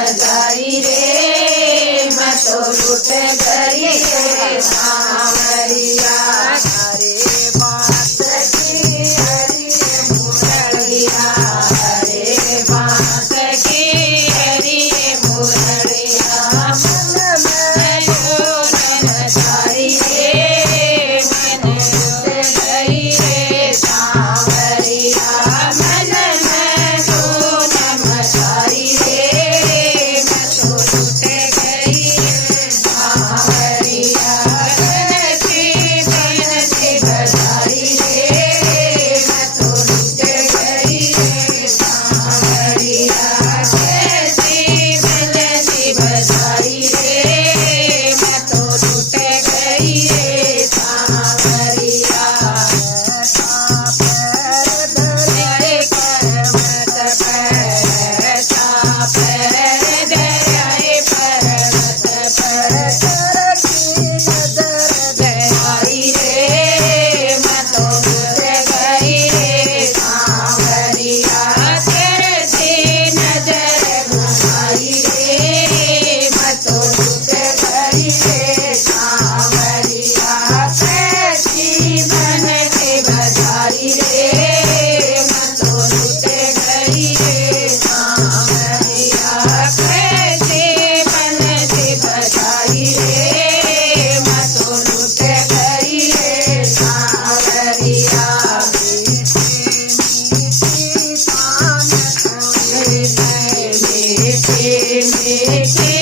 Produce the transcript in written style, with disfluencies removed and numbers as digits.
बजाई रे मैं तो लूट गई रे सांवरिया हरे बात की हरी मुरलिया हरे बात की हरी मुरलिया मन में जोरन सारी रे मन लूट गई रे सांवरिया मन में जोरन सारी रे मैं तो लूट गई रे सांवरिया बनती बनती बजाई रे मैं तो लूट गई रे सांवरिया कैसी बनती बजाई रे मैं तो लूट गई रे सांवरिया धरे पर्वत पर ऐसा पैर धरे पर्वत पर तरसी नजर गई रे मैं तो लूट गई रे सांवरिया तरसी नजर घुमाई रे मैं तो लूट गई रे सांवरिया कैसी बनती बजाई रे मैं तो लूट गई रे सांवरिया कैसी बनती बजाई रे मैं तो लूट गई रे सांवरिया मीठी मीठी